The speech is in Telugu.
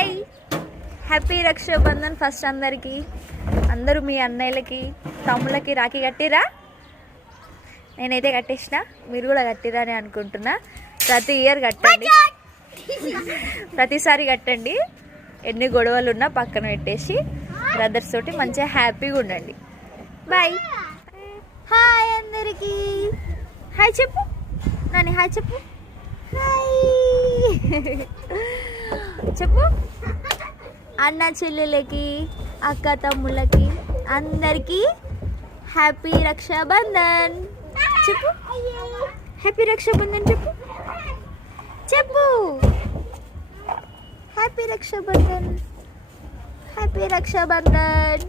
Hi, happy Rakshabandhan. ఫస్ట్ అందరూ మీ అన్నయ్యలకి తమ్ముళ్ళకి రాఖీ కట్టిరా? నేనైతే కట్టేసిన, మీరు కూడా కట్టిరా అని అనుకుంటున్నా. ప్రతి ఇయర్ కట్టండి, ప్రతిసారి కట్టండి. ఎన్ని గొడవలు ఉన్నా పక్కన పెట్టేసి బ్రదర్స్ తోటి మంచిగా హ్యాపీగా ఉండండి. బాయ్. హాయ్ అందరికి, హాయ్ చెప్పు నాని, హాయ్ చెప్పు, హాయ్ చెప్పు. అన్న చెల్లెలకి, అక్క తమ్ముళ్ళకి అందరికీ హ్యాపీ రక్షాబంధన్ చెప్పు. హ్యాపీ రక్షాబంధన్ చెప్పు, చెప్పు. Happy Rakshabandhan, happy Rakshabandhan.